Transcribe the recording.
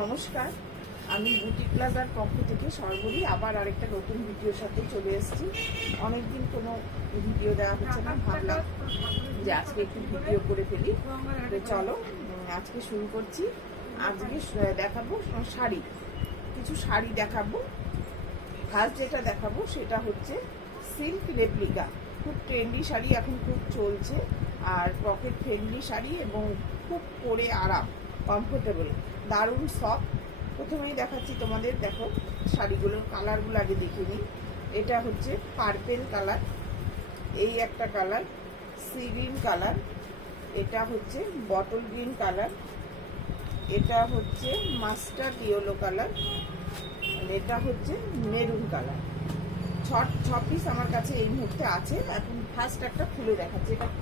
নমস্কার, আমি বুটিক প্লাজার পক্ষ থেকে সর্বরী আবার আরেকটা নতুন ভিডিওর সাথে চলে এসেছি। অনেকদিন কোনো ভিডিও দেওয়া হচ্ছে না, ভাবলাম যে আজকে একটু ভিডিও করে ফেলি। তো চলো আজকে শুরু করছি। আজকে দেখাবো শাড়ি, কিছু শাড়ি দেখাবো। ফার্স্ট যেটা দেখাবো সেটা হচ্ছে সিল্ক রেপ্লিকা। খুব ট্রেন্ডি শাড়ি, এখন খুব চলছে, আর পকেট ফ্রেন্ডলি শাড়ি এবং খুব পরে আরাম, কমফোর্টেবল, দারুণ সফট। প্রথমেই দেখাচ্ছি তোমাদের, দেখো শাড়িগুলোর কালারগুলো আগে দেখে নিই। এটা হচ্ছে পার্পেল কালার, এই একটা কালার, সি গ্রিন কালার, এটা হচ্ছে বটল গ্রিন কালার, এটা হচ্ছে মাস্টার্ড ইয়েলো কালার, এটা হচ্ছে মেরুন কালার। ছ পিস আমার কাছে এই মুহূর্তে আছে। এখন ফার্স্ট একটা খুলে দেখাচ্ছি, এটা